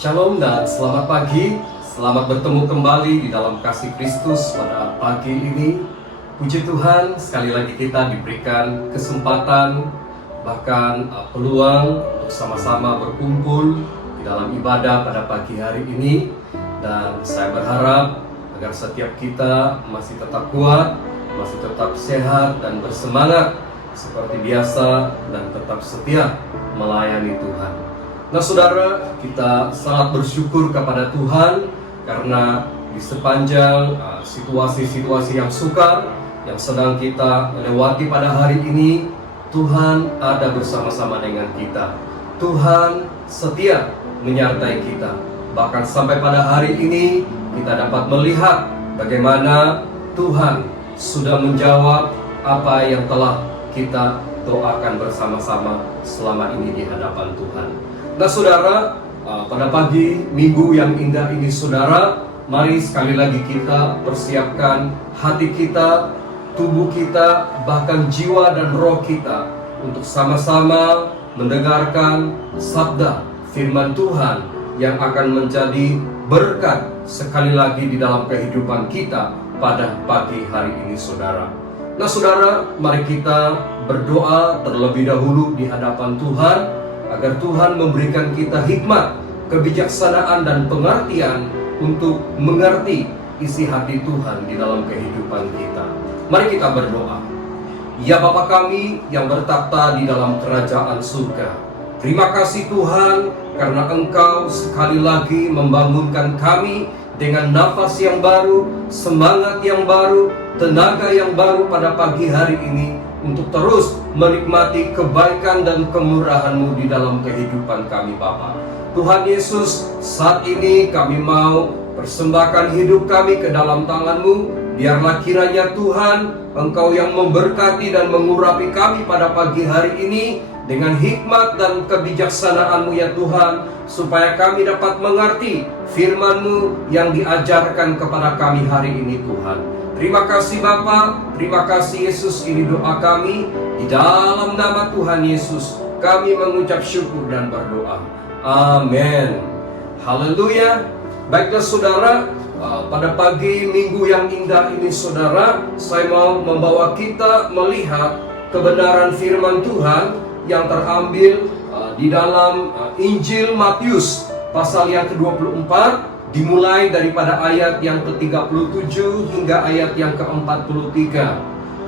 Shalom dan selamat pagi. Selamat bertemu kembali di dalam kasih Kristus pada pagi ini. Puji Tuhan, sekali lagi kita diberikan kesempatan, bahkan peluang untuk sama-sama berkumpul di dalam ibadah pada pagi hari ini. Dan saya berharap agar setiap kita masih tetap kuat, masih tetap sehat dan bersemangat seperti biasa, dan tetap setia melayani Tuhan. Nah saudara, kita sangat bersyukur kepada Tuhan karena di sepanjang situasi-situasi yang sukar yang sedang kita lewati pada hari ini, Tuhan ada bersama-sama dengan kita. Tuhan setia menyertai kita. Bahkan sampai pada hari ini kita dapat melihat bagaimana Tuhan sudah menjawab apa yang telah kita doakan bersama-sama selama ini di hadapan Tuhan. Nah saudara, pada pagi minggu yang indah ini saudara, mari sekali lagi kita persiapkan hati kita, tubuh kita, bahkan jiwa dan roh kita untuk sama-sama mendengarkan sabda firman Tuhan yang akan menjadi berkat sekali lagi di dalam kehidupan kita pada pagi hari ini saudara. Nah saudara, mari kita berdoa terlebih dahulu di hadapan Tuhan agar Tuhan memberikan kita hikmat, kebijaksanaan dan pengertian untuk mengerti isi hati Tuhan di dalam kehidupan kita. Mari kita berdoa. Ya Bapa kami yang bertata di dalam kerajaan surga, terima kasih Tuhan karena Engkau sekali lagi membangunkan kami dengan nafas yang baru, semangat yang baru, tenaga yang baru pada pagi hari ini untuk terus menikmati kebaikan dan kemurahan-Mu di dalam kehidupan kami Bapa. Tuhan Yesus, saat ini kami mau persembahkan hidup kami ke dalam tangan-Mu. Biarlah kiranya Tuhan, Engkau yang memberkati dan mengurapi kami pada pagi hari ini dengan hikmat dan kebijaksanaan-Mu ya Tuhan, supaya kami dapat mengerti firman-Mu yang diajarkan kepada kami hari ini Tuhan. Terima kasih Bapa, terima kasih Yesus, ini doa kami. Di dalam nama Tuhan Yesus kami mengucap syukur dan berdoa. Amin. Haleluya. Baiklah saudara, pada pagi minggu yang indah ini saudara, saya mau membawa kita melihat kebenaran firman Tuhan yang terambil di dalam Injil Matius pasal yang ke-24, dimulai daripada ayat yang ke-37 hingga ayat yang ke-43.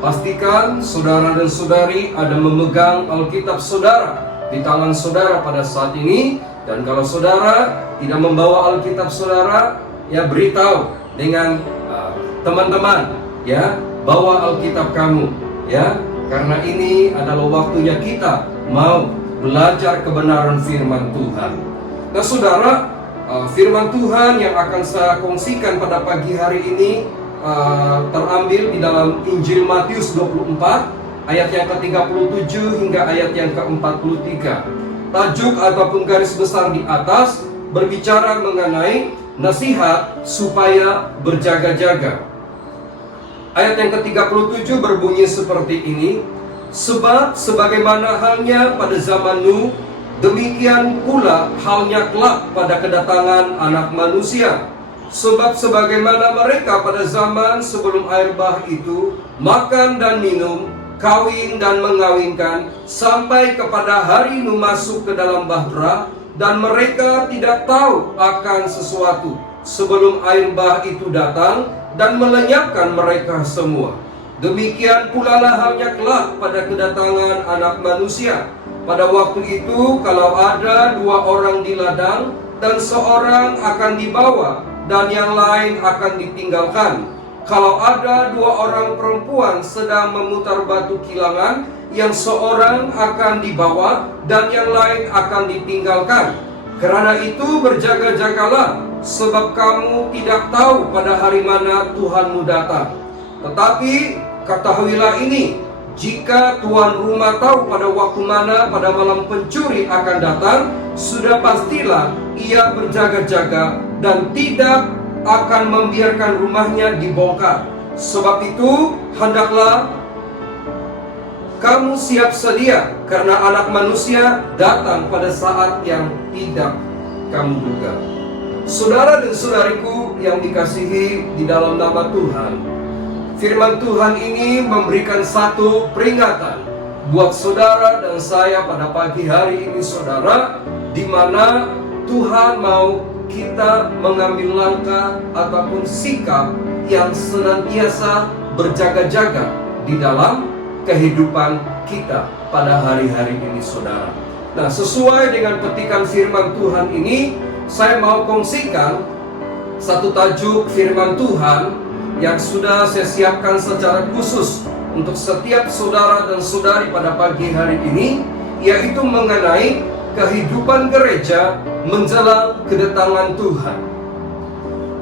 Pastikan saudara dan saudari ada memegang Alkitab saudara di tangan saudara pada saat ini. Dan kalau saudara tidak membawa Alkitab saudara, ya beritahu dengan teman-teman, ya bawa Alkitab kamu, ya, karena ini adalah waktunya kita mau belajar kebenaran firman Tuhan. Nah saudara, firman Tuhan yang akan saya kongsikan pada pagi hari ini terambil di dalam Injil Matius 24 ayat yang ke-37 hingga ayat yang ke-43. Tajuk ataupun garis besar di atas berbicara mengenai nasihat supaya berjaga-jaga. Ayat yang ke-37 berbunyi seperti ini: sebab sebagaimana halnya pada zaman Nuh, demikian pula halnya kelak pada kedatangan Anak Manusia. Sebab sebagaimana mereka pada zaman sebelum air bah itu makan dan minum, kawin dan mengawinkan, sampai kepada hari Nuh masuk ke dalam bahtera, dan mereka tidak tahu akan sesuatu sebelum air bah itu datang dan melenyapkan mereka semua. Demikian pula lah halnya kelak pada kedatangan Anak Manusia. Pada waktu itu, kalau ada dua orang di ladang, dan seorang akan dibawa, dan yang lain akan ditinggalkan. Kalau ada dua orang perempuan sedang memutar batu kilangan, yang seorang akan dibawa, dan yang lain akan ditinggalkan. Karena itu berjaga-jagalah, sebab kamu tidak tahu pada hari mana Tuhanmu datang. Tetapi ketahuilah ini, jika tuan rumah tahu pada waktu mana pada malam pencuri akan datang, sudah pastilah ia berjaga-jaga dan tidak akan membiarkan rumahnya dibongkar. Sebab itu hendaklah kamu siap sedia, karena Anak Manusia datang pada saat yang tidak kamu duga. Saudara dan saudariku yang dikasihi di dalam nama Tuhan, firman Tuhan ini memberikan satu peringatan buat saudara dan saya pada pagi hari ini, saudara, di mana Tuhan mau kita mengambil langkah ataupun sikap yang senantiasa berjaga-jaga di dalam kehidupan kita pada hari-hari ini, saudara. Nah, sesuai dengan petikan firman Tuhan ini, saya mau kongsikan satu tajuk firman Tuhan yang sudah saya siapkan secara khusus untuk setiap saudara dan saudari pada pagi hari ini, yaitu mengenai kehidupan gereja menjelang kedatangan Tuhan.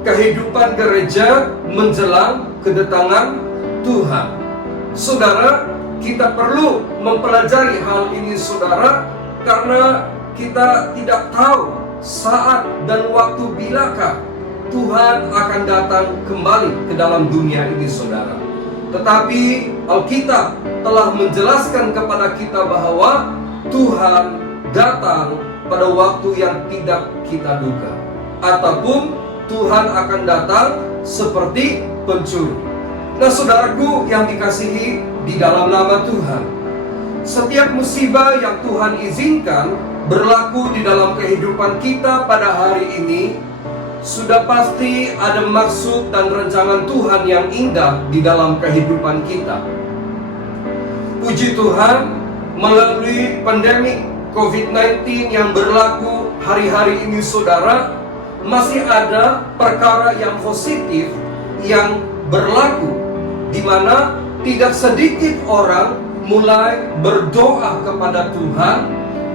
Kehidupan gereja menjelang kedatangan Tuhan. Saudara, kita perlu mempelajari hal ini, saudara, karena kita tidak tahu saat dan waktu bilakah Tuhan akan datang kembali ke dalam dunia ini, saudara. Tetapi Alkitab telah menjelaskan kepada kita bahwa Tuhan datang pada waktu yang tidak kita duga, ataupun Tuhan akan datang seperti pencuri. Nah, saudaraku yang dikasihi di dalam nama Tuhan, setiap musibah yang Tuhan izinkan berlaku di dalam kehidupan kita pada hari ini, sudah pasti ada maksud dan rancangan Tuhan yang indah di dalam kehidupan kita. Puji Tuhan, melalui pandemi COVID-19 yang berlaku hari-hari ini, saudara, masih ada perkara yang positif yang berlaku, di mana tidak sedikit orang mulai berdoa kepada Tuhan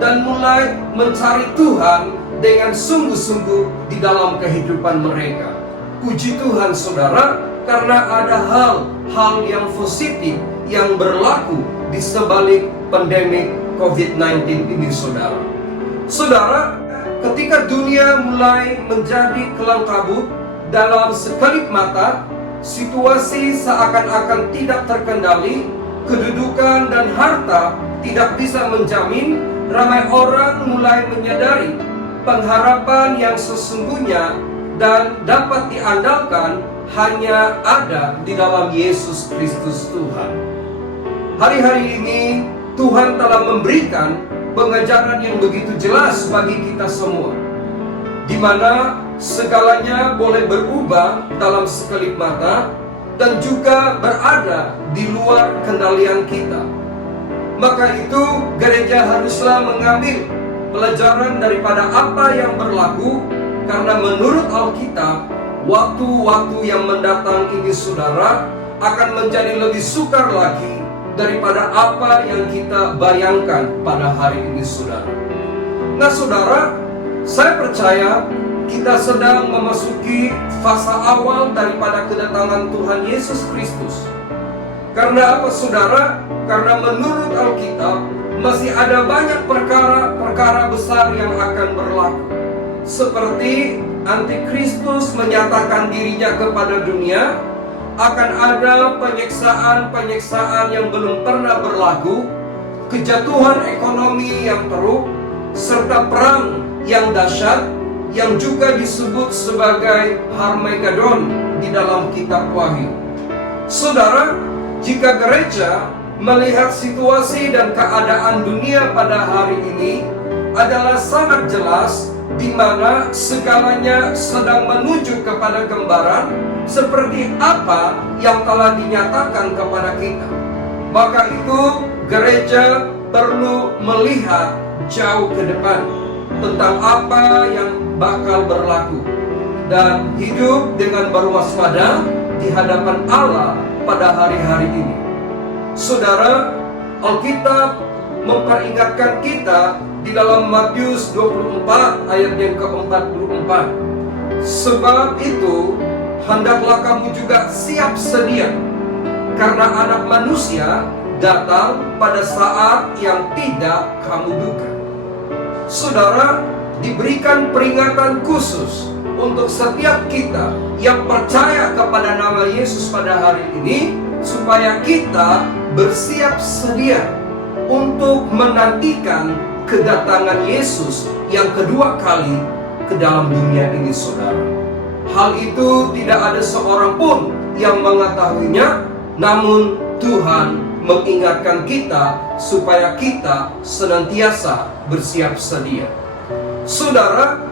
dan mulai mencari Tuhan dengan sungguh-sungguh di dalam kehidupan mereka. Puji Tuhan, saudara, karena ada hal-hal yang positif yang berlaku di sebalik pandemi COVID-19 ini, saudara. Saudara, ketika dunia mulai menjadi kelam kabut, dalam sekelip mata situasi seakan-akan tidak terkendali, kedudukan dan harta tidak bisa menjamin, ramai orang mulai menyadari pengharapan yang sesungguhnya dan dapat diandalkan hanya ada di dalam Yesus Kristus Tuhan. Hari-hari ini Tuhan telah memberikan pengajaran yang begitu jelas bagi kita semua, di mana segalanya boleh berubah dalam sekelip mata dan juga berada di luar kendalian kita. Maka itu gereja haruslah mengambil pelajaran daripada apa yang berlaku, karena menurut Alkitab, waktu-waktu yang mendatang ini, saudara, akan menjadi lebih sukar lagi daripada apa yang kita bayangkan pada hari ini, saudara. Nah, saudara, saya percaya kita sedang memasuki fase awal daripada kedatangan Tuhan Yesus Kristus. Karena apa, saudara? Karena menurut Alkitab masih ada banyak perkara-perkara besar yang akan berlaku. Seperti Antikristus menyatakan dirinya kepada dunia, akan ada penyiksaan-penyiksaan yang belum pernah berlaku, kejatuhan ekonomi yang teruk, serta perang yang dahsyat yang juga disebut sebagai Harmagedon di dalam kitab Wahyu. Saudara, jika gereja melihat situasi dan keadaan dunia pada hari ini adalah sangat jelas, di mana segalanya sedang menuju kepada gambaran seperti apa yang telah dinyatakan kepada kita. Maka itu gereja perlu melihat jauh ke depan tentang apa yang bakal berlaku dan hidup dengan berwaspada di hadapan Allah pada hari-hari ini. Saudara, Alkitab memperingatkan kita di dalam Matius 24 ayat yang ke-44. Sebab itu, hendaklah kamu juga siap sedia, karena Anak Manusia datang pada saat yang tidak kamu duga. Saudara, diberikan peringatan khusus untuk setiap kita yang percaya kepada nama Yesus pada hari ini, supaya kita bersiap sedia untuk menantikan kedatangan Yesus yang kedua kali ke dalam dunia ini, saudara. Hal itu tidak ada seorang pun yang mengetahuinya, namun Tuhan mengingatkan kita supaya kita senantiasa bersiap sedia. Saudara,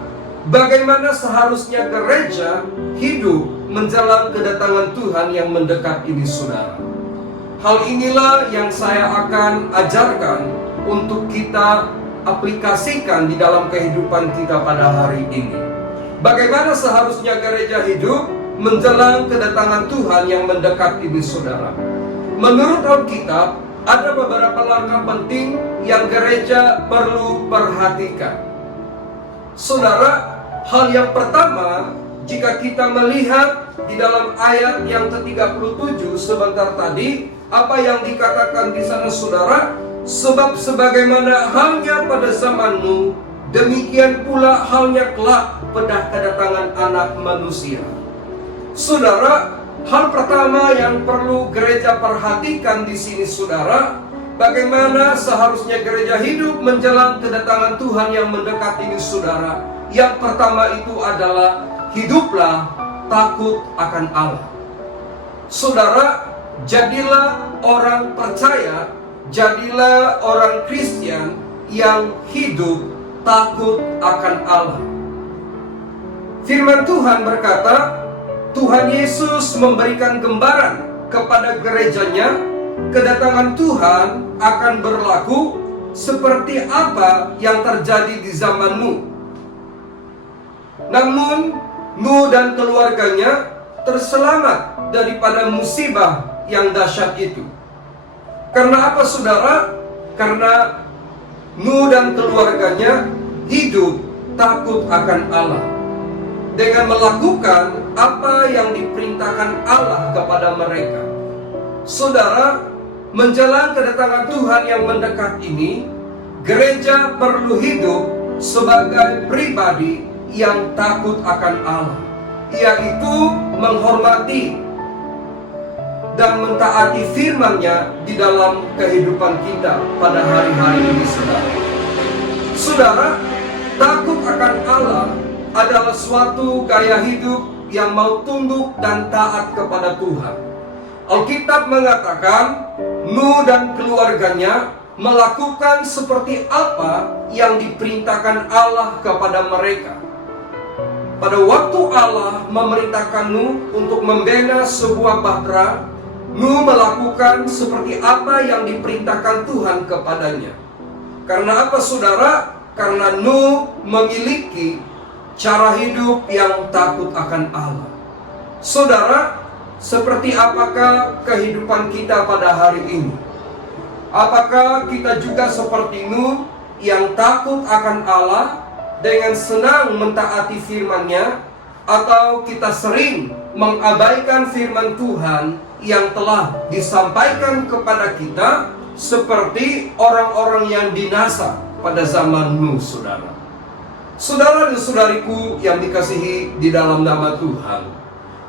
bagaimana seharusnya gereja hidup menjelang kedatangan Tuhan yang mendekat ini, saudara? Hal inilah yang saya akan ajarkan untuk kita aplikasikan di dalam kehidupan kita pada hari ini. Bagaimana seharusnya gereja hidup menjelang kedatangan Tuhan yang mendekat ini, saudara? Menurut Alkitab, ada beberapa langkah penting yang gereja perlu perhatikan. Saudara, hal yang pertama, jika kita melihat di dalam ayat yang ke-37 sebentar tadi, apa yang dikatakan di sana, saudara? Sebab sebagaimana halnya pada zamanmu, demikian pula halnya kelak pada kedatangan Anak Manusia. Saudara, hal pertama yang perlu gereja perhatikan di sini, saudara, bagaimana seharusnya gereja hidup menjelang kedatangan Tuhan yang mendekat ini, saudara. Yang pertama itu adalah hiduplah takut akan Allah. Saudara, jadilah orang percaya, jadilah orang Kristen yang hidup takut akan Allah. Firman Tuhan berkata, Tuhan Yesus memberikan gambaran kepada gerejanya, kedatangan Tuhan akan berlaku seperti apa yang terjadi di zaman Nuh. Namun Nuh dan keluarganya terselamat daripada musibah yang dahsyat itu. Karena apa, saudara? Karena Nuh dan keluarganya hidup takut akan Allah, dengan melakukan apa yang diperintahkan Allah kepada mereka. Saudara, menjelang kedatangan Tuhan yang mendekat ini, gereja perlu hidup sebagai pribadi yang takut akan Allah, yaitu menghormati dan mentaati firman-Nya di dalam kehidupan kita pada hari-hari ini, saudara. Saudara, takut akan Allah adalah suatu gaya hidup yang mau tunduk dan taat kepada Tuhan. Alkitab mengatakan Nuh dan keluarganya melakukan seperti apa yang diperintahkan Allah kepada mereka. Pada waktu Allah memerintahkan Nuh untuk membina sebuah bahtera, Nuh melakukan seperti apa yang diperintahkan Tuhan kepadanya. Karena apa, saudara? Karena Nuh memiliki cara hidup yang takut akan Allah. Saudara, seperti apakah kehidupan kita pada hari ini? Apakah kita juga seperti Nuh yang takut akan Allah dengan senang mentaati firman-Nya, atau kita sering mengabaikan firman Tuhan yang telah disampaikan kepada kita seperti orang-orang yang binasa pada zaman Nuh, saudara? Saudara dan saudariku yang dikasihi di dalam nama Tuhan,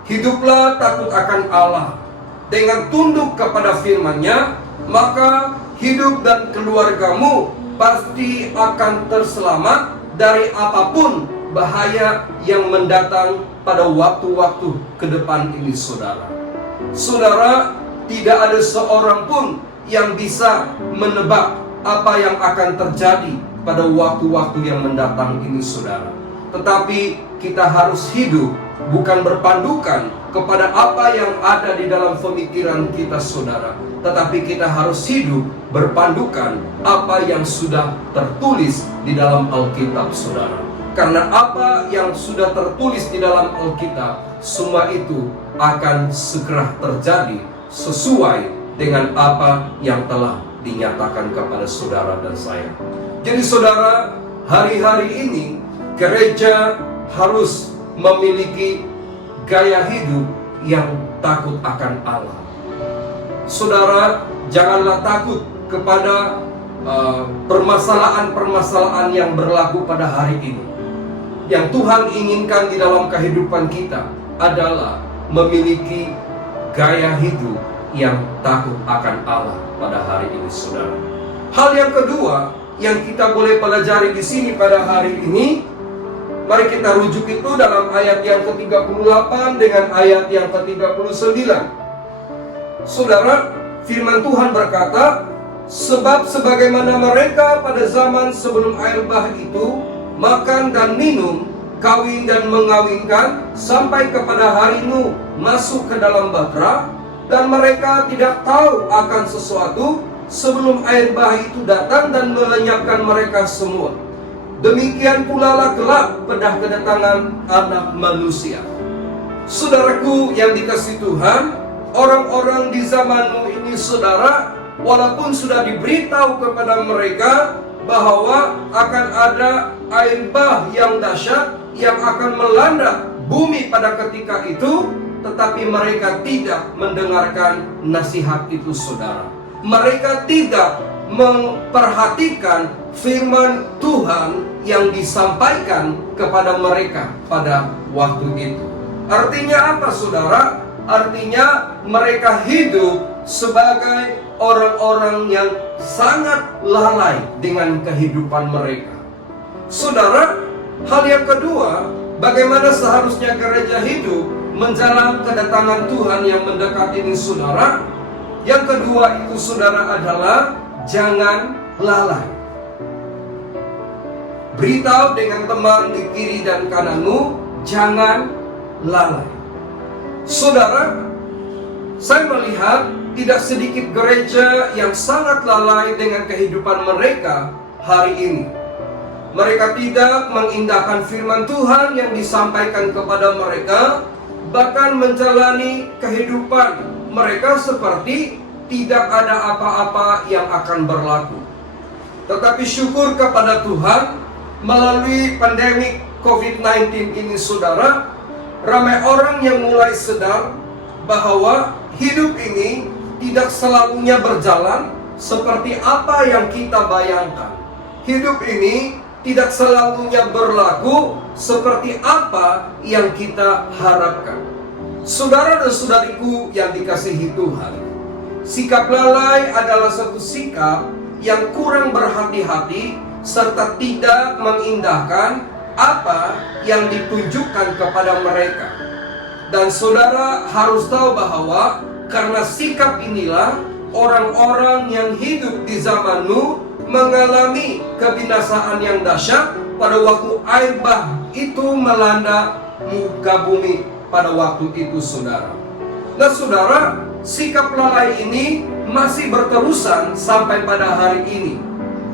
hiduplah takut akan Allah dengan tunduk kepada firman-Nya, maka hidup dan keluargamu pasti akan terselamat dari apapun bahaya yang mendatang pada waktu-waktu ke depan ini, saudara. Saudara, tidak ada seorang pun yang bisa menebak apa yang akan terjadi pada waktu-waktu yang mendatang ini, saudara. Tetapi kita harus hidup bukan berpandukan kepada apa yang ada di dalam pemikiran kita, saudara, tetapi kita harus hidup berpandukan apa yang sudah tertulis di dalam Alkitab, saudara. Karena apa yang sudah tertulis di dalam Alkitab, semua itu akan segera terjadi sesuai dengan apa yang telah dinyatakan kepada saudara dan saya. Jadi saudara, hari-hari ini gereja harus memiliki gaya hidup yang takut akan Allah. Saudara, janganlah takut kepada permasalahan-permasalahan yang berlaku pada hari ini. Yang Tuhan inginkan di dalam kehidupan kita adalah memiliki gaya hidup yang takut akan Allah pada hari ini, saudara. Hal yang kedua yang kita boleh pelajari di sini pada hari ini, Mari kita rujuk itu dalam ayat yang ke-38 dengan ayat yang ke-39. Saudara, firman Tuhan berkata, sebab sebagaimana mereka pada zaman sebelum air bah itu makan dan minum, kawin dan mengawinkan, sampai kepada hari Nuh masuk ke dalam bahtera, dan mereka tidak tahu akan sesuatu sebelum air bah itu datang dan melenyapkan mereka semua. Demikian pula lah kelak pada kedatangan Anak Manusia. Saudaraku yang dikasihi Tuhan, orang-orang di zaman Nuh ini, saudara, walaupun sudah diberitahu kepada mereka bahwa akan ada air bah yang dahsyat yang akan melanda bumi pada ketika itu, tetapi mereka tidak mendengarkan nasihat itu, saudara. Mereka tidak memperhatikan firman Tuhan yang disampaikan kepada mereka pada waktu itu. Artinya apa, saudara? Artinya mereka hidup sebagai orang-orang yang sangat lalai dengan kehidupan mereka. Saudara, hal yang kedua, bagaimana seharusnya gereja hidup menjelang kedatangan Tuhan yang mendekat ini, saudara? Yang kedua itu, saudara, adalah jangan lalai. Beritahu dengan teman di kiri dan kananmu, jangan lalai. Saudara, saya melihat tidak sedikit gereja yang sangat lalai dengan kehidupan mereka hari ini. Mereka tidak mengindahkan firman Tuhan yang disampaikan kepada mereka, bahkan menjalani kehidupan mereka seperti tidak ada apa-apa yang akan berlaku. Tetapi syukur kepada Tuhan, melalui pandemik COVID-19 ini, saudara, ramai orang yang mulai sadar bahwa hidup ini tidak selalunya berjalan seperti apa yang kita bayangkan. Hidup ini tidak selalunya berlaku seperti apa yang kita harapkan. Saudara dan saudariku yang dikasihi Tuhan, sikap lalai adalah satu sikap yang kurang berhati-hati serta tidak mengindahkan apa yang ditunjukkan kepada mereka. Dan saudara harus tahu bahwa karena sikap inilah orang-orang yang hidup di zaman Nuh mengalami kebinasaan yang dahsyat pada waktu air bah itu melanda muka bumi pada waktu itu, saudara. Nah, saudara, sikap lalai ini masih berterusan sampai pada hari ini,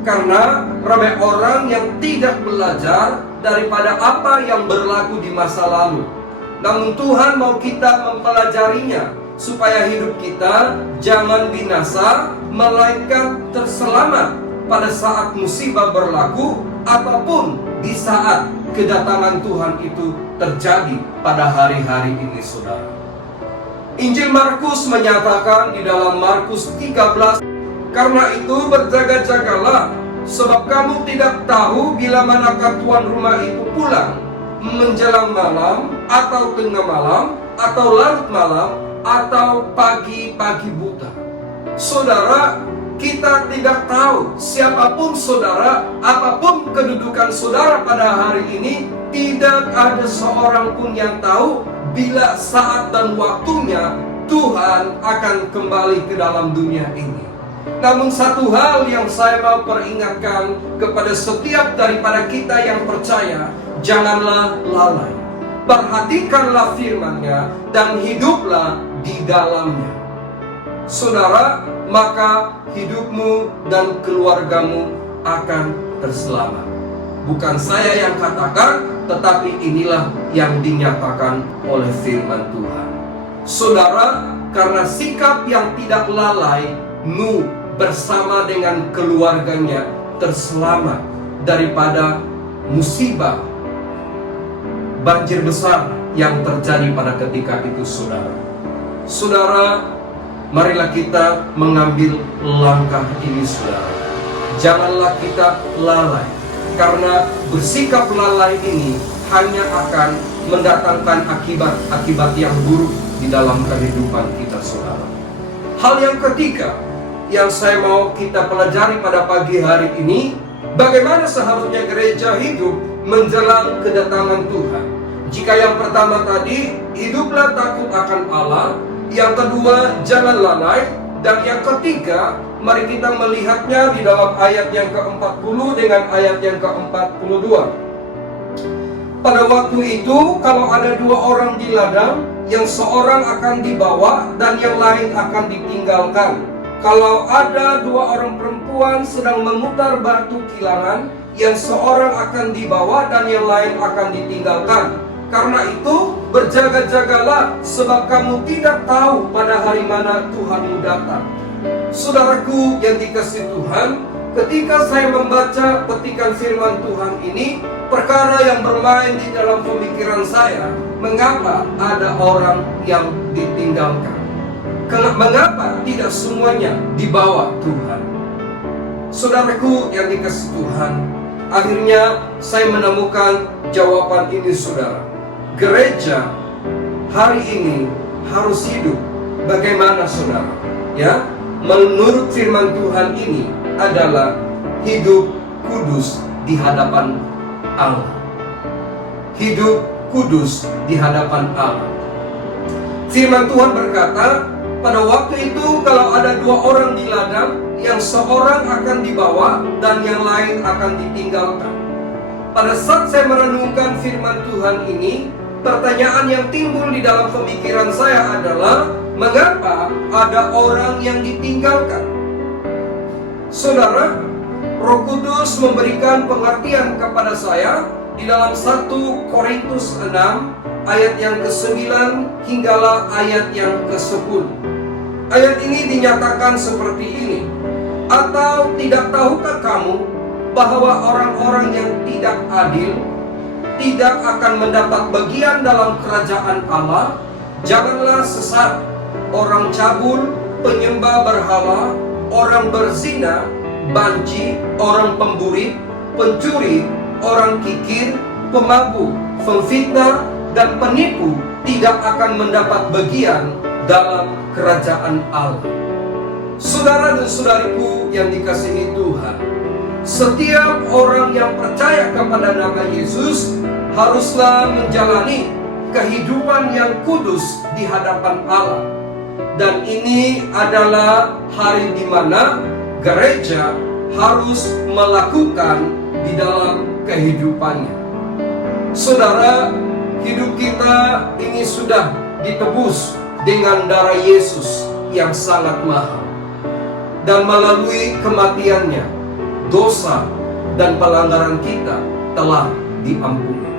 karena ramai orang yang tidak belajar daripada apa yang berlaku di masa lalu. Namun Tuhan mau kita mempelajarinya supaya hidup kita jangan binasa, melainkan terselamat pada saat musibah berlaku ataupun di saat kedatangan Tuhan itu terjadi pada hari-hari ini, saudara. Injil Markus menyatakan di dalam Markus 13, karena itu berjaga-jagalah, sebab kamu tidak tahu bila manakah tuan rumah itu pulang, menjelang malam, atau tengah malam, atau larut malam, atau pagi-pagi buta. Saudara, kita tidak tahu siapapun saudara, apapun kedudukan saudara pada hari ini, tidak ada seorang pun yang tahu bila saat dan waktunya Tuhan akan kembali ke dalam dunia ini. Namun satu hal yang saya mau peringatkan kepada setiap daripada kita yang percaya, janganlah lalai. Perhatikanlah firman-Nya dan hiduplah di dalamnya. Saudara, maka hidupmu dan keluargamu akan terselamat. Bukan saya yang katakan, tetapi inilah yang dinyatakan oleh firman Tuhan. Saudara, karena sikap yang tidak lalai, Nuh bersama dengan keluarganya terselamat daripada musibah banjir besar yang terjadi pada ketika itu, saudara. Saudara, marilah kita mengambil langkah ini, saudara. Janganlah kita lalai, karena bersikap lalai ini hanya akan mendatangkan akibat-akibat yang buruk di dalam kehidupan kita, saudara. Hal yang ketiga yang saya mau kita pelajari pada pagi hari ini, bagaimana seharusnya gereja hidup menjelang kedatangan Tuhan. Jika yang pertama tadi, hiduplah takut akan Allah. Yang kedua, jangan lalai. Dan yang ketiga, mari kita melihatnya di dalam ayat yang ke-40 dengan ayat yang ke-42. Pada waktu itu, kalau ada dua orang di ladang, yang seorang akan dibawa dan yang lain akan ditinggalkan. Kalau ada dua orang perempuan sedang memutar batu kilangan, yang seorang akan dibawa dan yang lain akan ditinggalkan. Karena itu, berjaga-jagalah, sebab kamu tidak tahu pada hari mana Tuhanmu datang. Saudaraku yang dikasihi Tuhan, ketika saya membaca petikan firman Tuhan ini, perkara yang bermain di dalam pemikiran saya, mengapa ada orang yang ditinggalkan? Mengapa tidak semuanya dibawa Tuhan? Saudaraku yang dikasihi Tuhan, akhirnya saya menemukan jawaban ini, saudara. Gereja hari ini harus hidup bagaimana, saudara? Ya, menurut firman Tuhan ini adalah hidup kudus di hadapan Allah. Hidup kudus di hadapan Allah. Firman Tuhan berkata, pada waktu itu kalau ada dua orang di ladang, yang seorang akan dibawa dan yang lain akan ditinggalkan. Pada saat saya merenungkan firman Tuhan ini, pertanyaan yang timbul di dalam pemikiran saya adalah, mengapa ada orang yang ditinggalkan? Saudara, Roh Kudus memberikan pengertian kepada saya di dalam 1 Korintus 6 ayat yang ke-9 hinggalah ayat yang ke-10. Ayat ini dinyatakan seperti ini. Atau tidak tahukah kamu bahwa orang-orang yang tidak adil tidak akan mendapat bagian dalam kerajaan Allah? Janganlah sesat, orang cabul, penyembah berhala, orang berzina, banci, orang pemburi, pencuri, orang kikir, pemabuk, pemfitnah, dan penipu tidak akan mendapat bagian dalam kerajaan Allah. Saudara dan saudariku yang dikasihi Tuhan, setiap orang yang percaya kepada nama Yesus haruslah menjalani kehidupan yang kudus di hadapan Allah. Dan ini adalah hari di mana gereja harus melakukan di dalam kehidupannya. Saudara, hidup kita ini sudah ditebus dengan darah Yesus yang sangat mahal. Dan melalui kematiannya, dosa dan pelanggaran kita telah diampuni.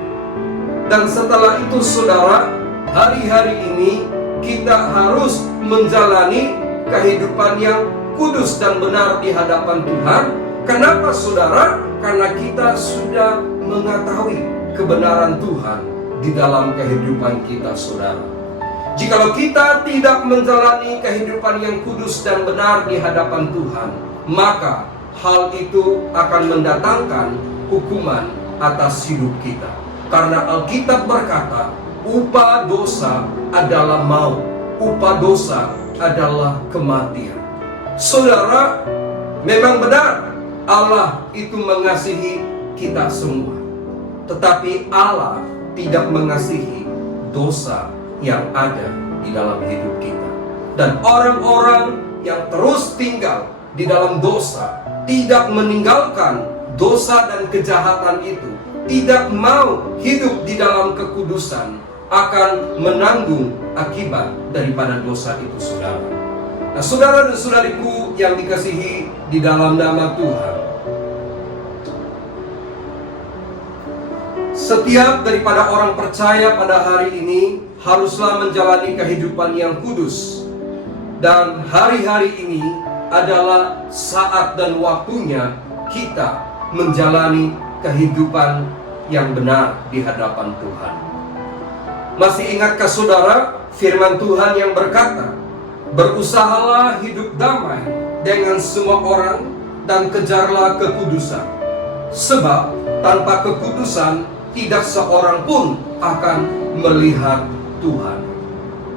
Dan setelah itu, saudara, hari-hari ini kita harus menjalani kehidupan yang kudus dan benar di hadapan Tuhan. Kenapa, saudara? Karena kita sudah mengetahui kebenaran Tuhan di dalam kehidupan kita, saudara. Jikalau kita tidak menjalani kehidupan yang kudus dan benar di hadapan Tuhan, maka hal itu akan mendatangkan hukuman atas hidup kita. Karena Alkitab berkata, upah dosa adalah maut, upah dosa adalah kematian. Saudara, memang benar Allah itu mengasihi kita semua. Tetapi Allah tidak mengasihi dosa yang ada di dalam hidup kita. Dan orang-orang yang terus tinggal di dalam dosa, tidak meninggalkan dosa dan kejahatan itu, tidak mau hidup di dalam kekudusan, akan menanggung akibat daripada dosa itu, saudara. Nah, saudara dan saudariku yang dikasihi di dalam nama Tuhan, setiap daripada orang percaya pada hari ini haruslah menjalani kehidupan yang kudus. Dan hari-hari ini adalah saat dan waktunya kita menjalani kehidupan yang benar di hadapan Tuhan. Masih ingatkah saudara firman Tuhan yang berkata, berusahalah hidup damai dengan semua orang dan kejarlah kekudusan, sebab tanpa kekudusan tidak seorang pun akan melihat Tuhan.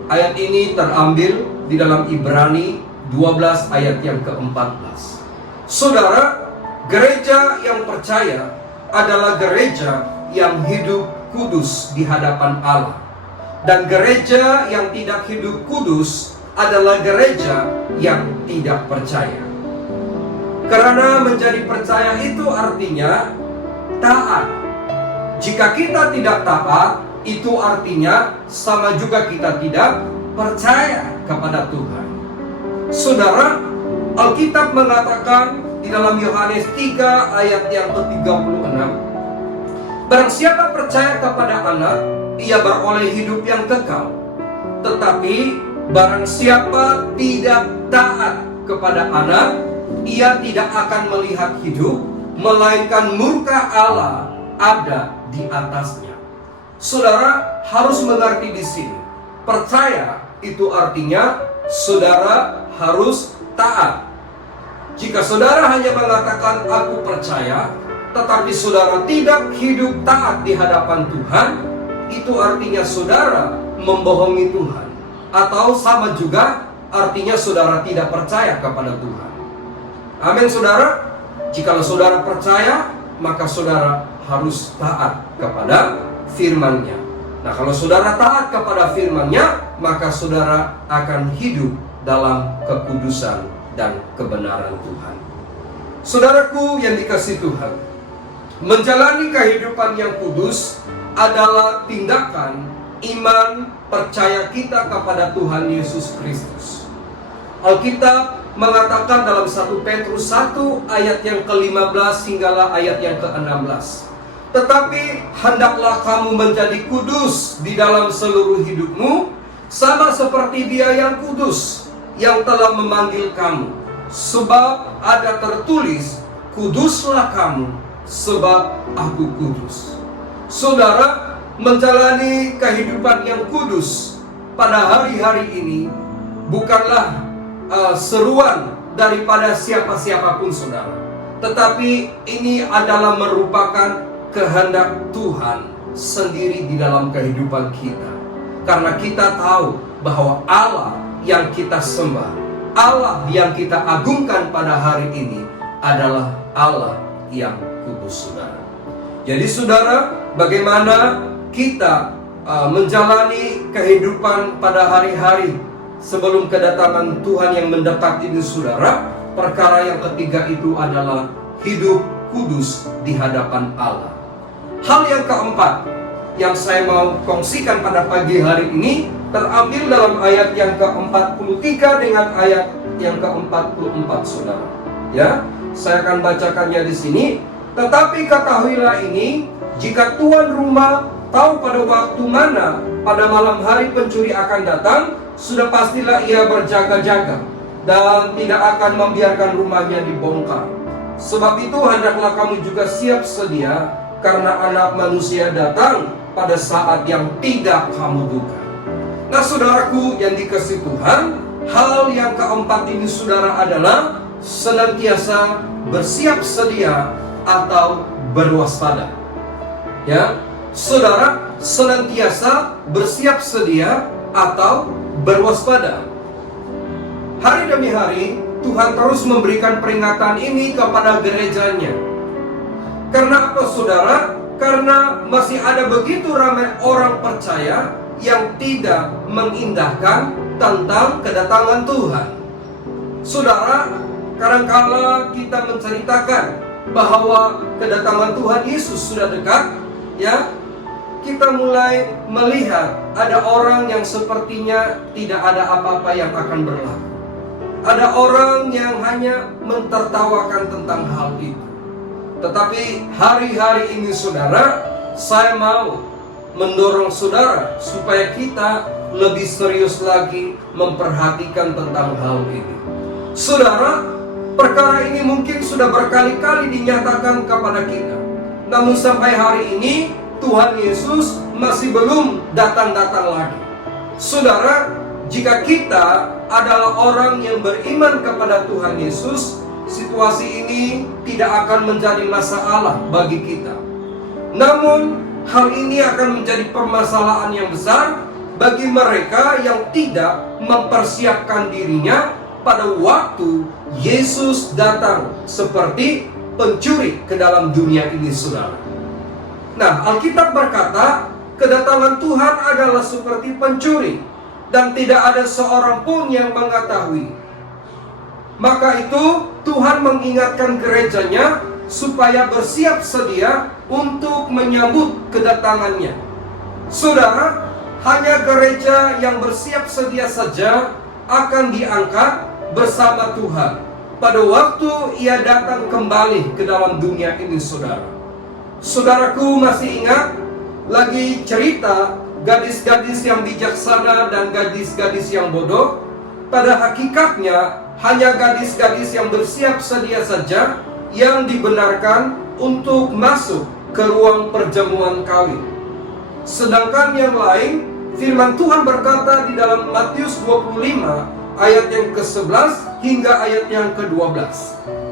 Ayat ini terambil di dalam Ibrani 12 ayat yang ke-14. Saudara, gereja yang percaya adalah gereja yang hidup kudus di hadapan Allah. Dan gereja yang tidak hidup kudus adalah gereja yang tidak percaya. Karena menjadi percaya itu artinya taat. Jika kita tidak taat, itu artinya sama juga kita tidak percaya kepada Tuhan. Saudara, Alkitab mengatakan di dalam Yohanes 3 ayat yang ke-36, barang siapa percaya kepada Anak, ia beroleh hidup yang kekal. Tetapi barang siapa tidak taat kepada Anak, ia tidak akan melihat hidup, melainkan murka Allah ada di atasnya. Saudara harus mengerti di sini, percaya itu artinya saudara harus taat. Jika saudara hanya mengatakan aku percaya, tetapi saudara tidak hidup taat di hadapan Tuhan, itu artinya saudara membohongi Tuhan. Atau sama juga artinya saudara tidak percaya kepada Tuhan. Amin saudara. Jikalau saudara percaya, maka saudara harus taat kepada firman-Nya. Nah, kalau saudara taat kepada firman-Nya, maka saudara akan hidup dalam kekudusan dan kebenaran Tuhan. Saudaraku yang dikasihi Tuhan, menjalani kehidupan yang kudus adalah tindakan iman percaya kita kepada Tuhan Yesus Kristus. Alkitab mengatakan dalam 1 Petrus 1 ayat yang ke-15 hinggalah ayat yang ke-16. Tetapi hendaklah kamu menjadi kudus di dalam seluruh hidupmu, sama seperti Dia yang kudus, yang telah memanggil kamu. Sebab ada tertulis, kuduslah kamu, sebab aku kudus. Saudara, menjalani kehidupan yang kudus pada hari-hari ini bukanlah seruan daripada siapa-siapapun saudara, tetapi ini adalah merupakan kehendak Tuhan sendiri di dalam kehidupan kita. Karena kita tahu bahwa Allah yang kita sembah, Allah yang kita agungkan pada hari ini adalah Allah yang kudus, saudara. Jadi saudara, bagaimana kita menjalani kehidupan pada hari-hari sebelum kedatangan Tuhan yang mendekat ini, saudara? Perkara yang ketiga itu adalah hidup kudus di hadapan Allah. Hal yang keempat yang saya mau kongsikan pada pagi hari ini terambil dalam ayat yang ke-43 dengan ayat yang ke-44, saudara. Ya, saya akan bacakannya di sini. Tetapi ketahuilah ini, jika tuan rumah tahu pada waktu mana pada malam hari pencuri akan datang, sudah pastilah ia berjaga-jaga dan tidak akan membiarkan rumahnya dibongkar. Sebab itu hendaklah kamu juga siap sedia, karena Anak Manusia datang pada saat yang tidak kamu duga. Nah saudaraku yang dikasihi Tuhan, hal yang keempat ini saudara adalah senantiasa bersiap sedia atau berwaspada. Ya, saudara senantiasa bersiap sedia atau berwaspada. Hari demi hari Tuhan terus memberikan peringatan ini kepada gerejanya. Karena apa saudara? Karena masih ada begitu ramai orang percaya yang tidak mengindahkan tentang kedatangan Tuhan. Saudara, kadangkala kita menceritakan bahwa kedatangan Tuhan Yesus sudah dekat, ya, kita mulai melihat ada orang yang sepertinya tidak ada apa-apa yang akan berlaku. Ada orang yang hanya mentertawakan tentang hal itu. Tetapi hari-hari ini saudara, saya mau mendorong saudara supaya kita lebih serius lagi memperhatikan tentang hal ini. Saudara, perkara ini mungkin sudah berkali-kali dinyatakan kepada kita, namun sampai hari ini Tuhan Yesus masih belum datang-datang lagi. Saudara, jika kita adalah orang yang beriman kepada Tuhan Yesus, situasi ini tidak akan menjadi masalah bagi kita. Namun, hal ini akan menjadi permasalahan yang besar bagi mereka yang tidak mempersiapkan dirinya pada waktu Yesus datang seperti pencuri ke dalam dunia ini, saudara. Nah, Alkitab berkata, kedatangan Tuhan adalah seperti pencuri, dan tidak ada seorang pun yang mengetahui. Maka itu Tuhan mengingatkan gerejanya supaya bersiap sedia untuk menyambut kedatangannya. Saudara, hanya gereja yang bersiap sedia saja akan diangkat bersama Tuhan pada waktu Ia datang kembali ke dalam dunia ini, saudara. Saudaraku masih ingat lagi cerita gadis-gadis yang bijaksana dan gadis-gadis yang bodoh? Pada hakikatnya hanya gadis-gadis yang bersiap sedia saja yang dibenarkan untuk masuk ke ruang perjamuan kawin. Sedangkan yang lain, firman Tuhan berkata di dalam Matius 25 ayat yang ke-11 hingga ayat yang ke-12.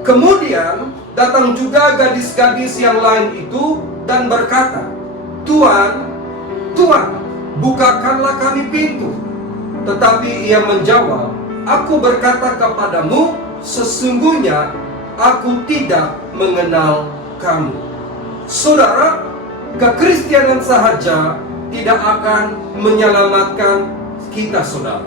Kemudian datang juga gadis-gadis yang lain itu dan berkata, Tuan, Tuan, bukakanlah kami pintu. Tetapi ia menjawab, aku berkata kepadamu, sesungguhnya aku tidak mengenal kamu. Saudara, kekristenan sahaja tidak akan menyelamatkan kita, saudara.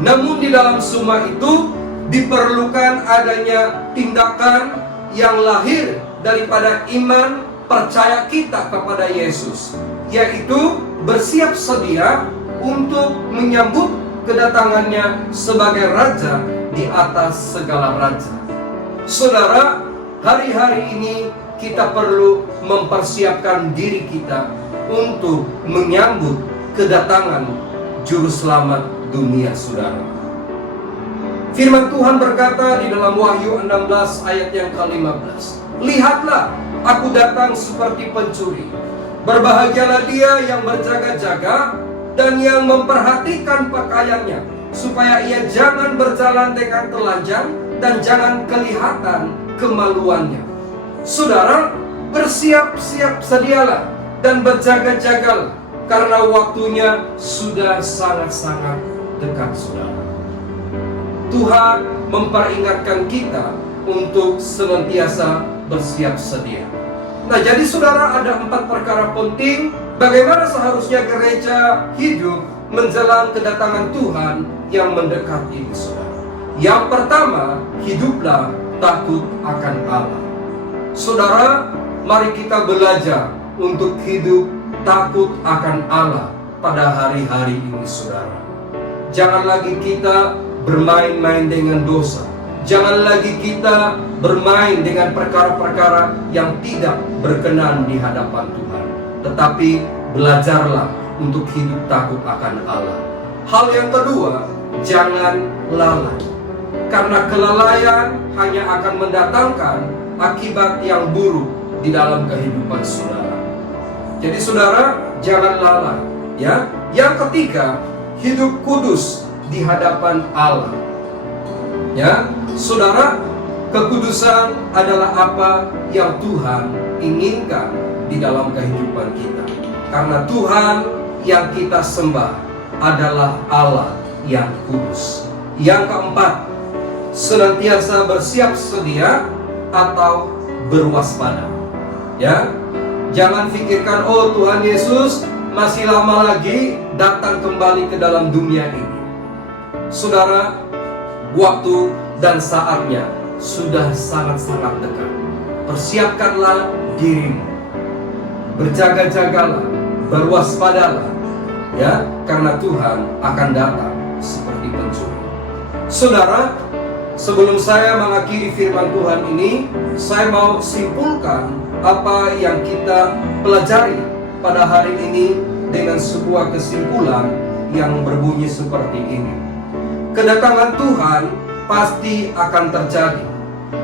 Namun di dalam semua itu diperlukan adanya tindakan yang lahir daripada iman percaya kita kepada Yesus, yaitu bersiap sedia untuk menyambut kedatangannya sebagai Raja di atas segala raja. Saudara, hari-hari ini kita perlu mempersiapkan diri kita untuk menyambut kedatangan Juru Selamat dunia, saudara. Firman Tuhan berkata di dalam Wahyu 16 ayat yang ke-15, lihatlah, aku datang seperti pencuri. Berbahagialah dia yang berjaga-jaga dan yang memperhatikan pakaiannya, supaya ia jangan berjalan dengan telanjang dan jangan kelihatan kemaluannya. Saudara, bersiap-siap sedialah dan berjaga-jagalah, karena waktunya sudah sangat-sangat dekat, saudara. Tuhan memperingatkan kita untuk senantiasa bersiap sedia. Nah, jadi saudara, ada 4 perkara penting bagaimana seharusnya gereja hidup menjelang kedatangan Tuhan yang mendekat ini, saudara. Yang pertama, hiduplah takut akan Allah. Saudara, mari kita belajar untuk hidup takut akan Allah pada hari-hari ini, saudara. Jangan lagi kita bermain-main dengan dosa. Jangan lagi kita bermain dengan perkara-perkara yang tidak berkenan di hadapan Tuhan. Tetapi belajarlah untuk hidup takut akan Allah. Hal yang kedua, jangan lalai. Karena kelalaian hanya akan mendatangkan akibat yang buruk di dalam kehidupan saudara. Jadi saudara, jangan lalai, ya. Yang ketiga, hidup kudus di hadapan Allah. Ya, saudara, kekudusan adalah apa yang Tuhan inginkan di dalam kehidupan kita. Karena Tuhan yang kita sembah adalah Allah yang kudus. Yang keempat, senantiasa bersiap sedia atau berwaspada. Ya, jangan pikirkan, oh Tuhan Yesus masih lama lagi datang kembali ke dalam dunia ini. Saudara, waktu dan saatnya sudah sangat-sangat dekat. Persiapkanlah dirimu, berjaga-jagalah, berwaspadalah, ya, karena Tuhan akan datang seperti pencuri. Saudara, sebelum saya mengakhiri firman Tuhan ini, saya mau simpulkan apa yang kita pelajari pada hari ini dengan sebuah kesimpulan yang berbunyi seperti ini. Kedatangan Tuhan pasti akan terjadi.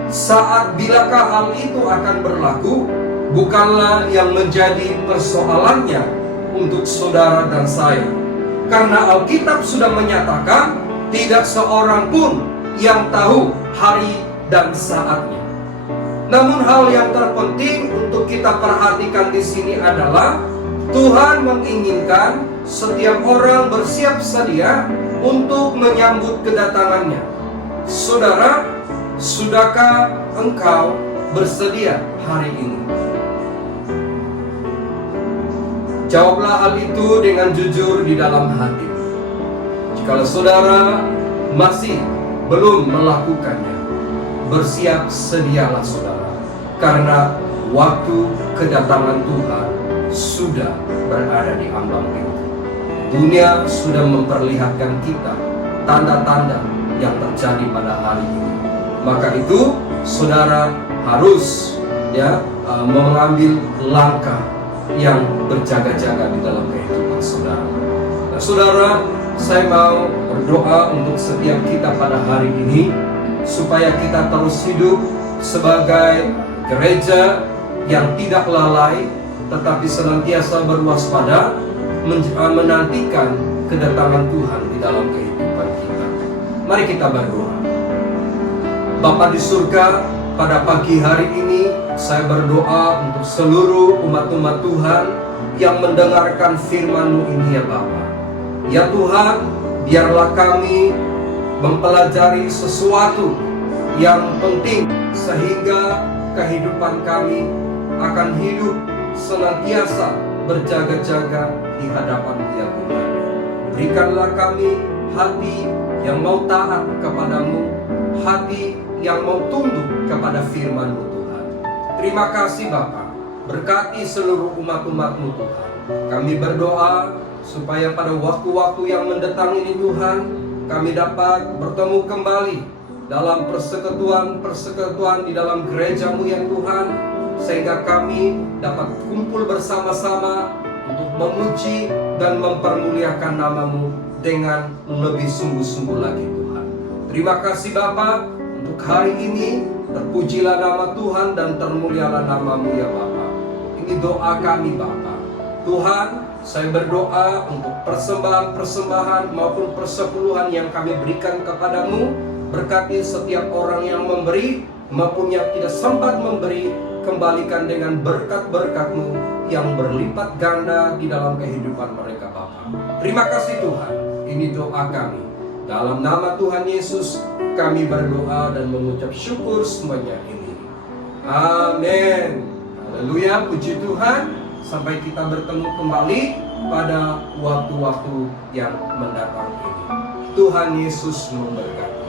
Saat bilakah hal itu akan berlaku, bukanlah yang menjadi persoalannya untuk saudara dan saya. Karena Alkitab sudah menyatakan tidak seorang pun yang tahu hari dan saatnya. Namun hal yang terpenting untuk kita perhatikan di sini adalah Tuhan menginginkan setiap orang bersiap sedia untuk menyambut kedatangannya. Saudara, sudahkah engkau bersedia hari ini? Jawablah hal itu dengan jujur di dalam hati. Jikalau saudara masih belum melakukannya, bersiap sedialah saudara, karena waktu kedatangan Tuhan sudah berada di ambang pintu. Dunia sudah memperlihatkan kita tanda-tanda yang terjadi pada hari ini. Maka itu saudara harus mengambil langkah yang berjaga-jaga di dalam kehidupan saudara. Nah, saudara, saya mau berdoa untuk setiap kita pada hari ini, supaya kita terus hidup sebagai gereja yang tidak lalai, tetapi senantiasa berwaspada, menantikan kedatangan Tuhan di dalam kehidupan kita. Mari kita berdoa. Bapa di surga, pada pagi hari ini saya berdoa untuk seluruh umat-umat Tuhan yang mendengarkan firman-Mu ini ya Bapa. Ya Tuhan, biarlah kami mempelajari sesuatu yang penting sehingga kehidupan kami akan hidup senantiasa berjaga-jaga di hadapan Dia Tuhan. Berikanlah kami hati yang mau taat kepadamu, hati yang mau tunduk kepada firman-Mu Tuhan. Terima kasih Bapa, berkati seluruh umat-umat-Mu Tuhan. Kami berdoa supaya pada waktu-waktu yang mendatang ini Tuhan, kami dapat bertemu kembali dalam persekutuan di dalam gereja-Mu ya Tuhan, sehingga kami dapat kumpul bersama-sama untuk memuji dan mempermuliakan nama-Mu dengan lebih sungguh-sungguh lagi Tuhan. Terima kasih Bapa. Untuk hari ini, terpujilah nama Tuhan dan termulialah nama-Mu ya Bapa. Ini doa kami Bapa. Tuhan, saya berdoa untuk persembahan maupun persepuluhan yang kami berikan kepadamu. Berkati setiap orang yang memberi maupun yang tidak sempat memberi, kembalikan dengan berkat-berkat-Mu yang berlipat ganda di dalam kehidupan mereka Bapa. Terima kasih Tuhan. Ini doa kami. Dalam nama Tuhan Yesus kami berdoa dan mengucap syukur semuanya ini. Amin. Haleluya, puji Tuhan. Sampai kita bertemu kembali pada waktu-waktu yang mendatang ini. Tuhan Yesus memberkati.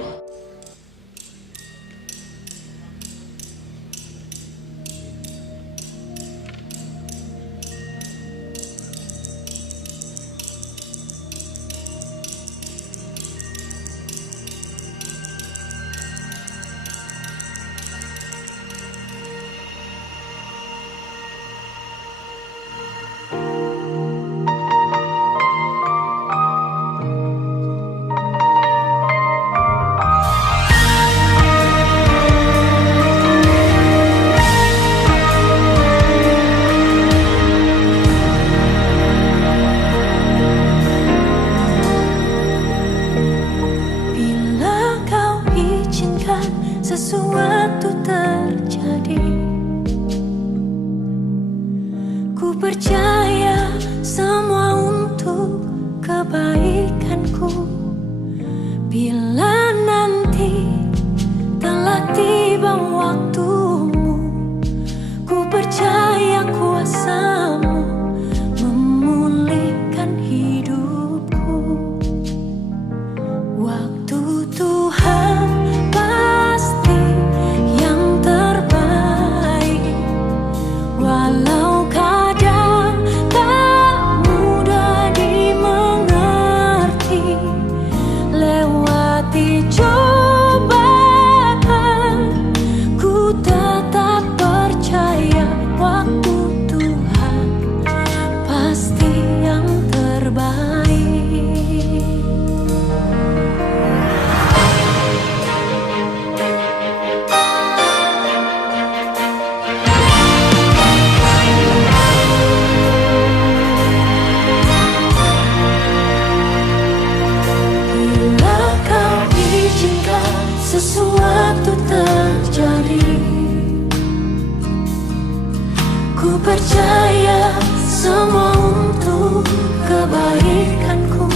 percaya semua untuk kebaikanku.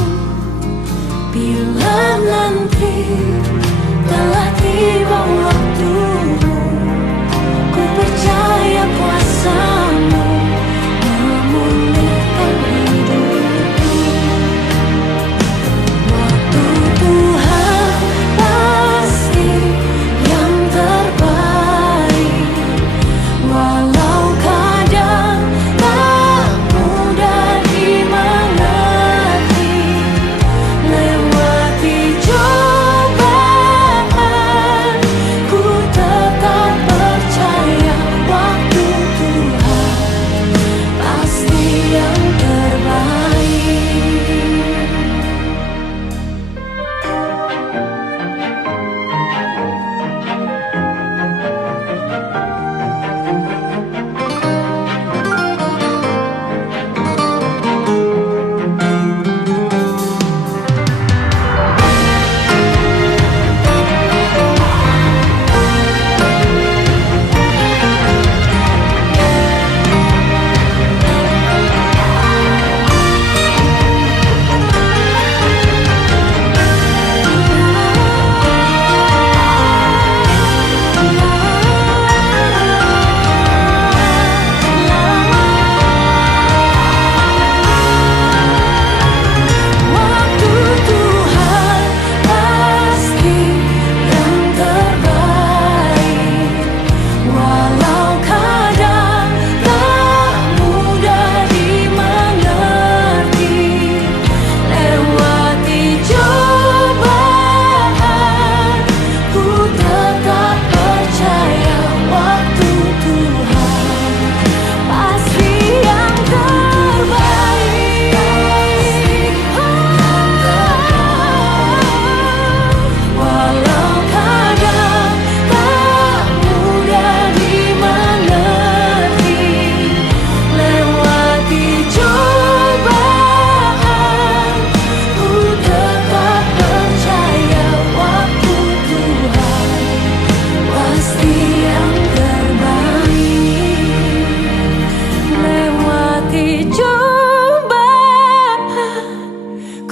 Bila nanti telah tiba waktumu, ku percaya kuasa-Mu memulihkan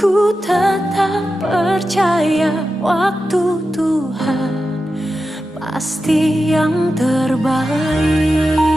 Ku tetap percaya waktu Tuhan pasti yang terbaik.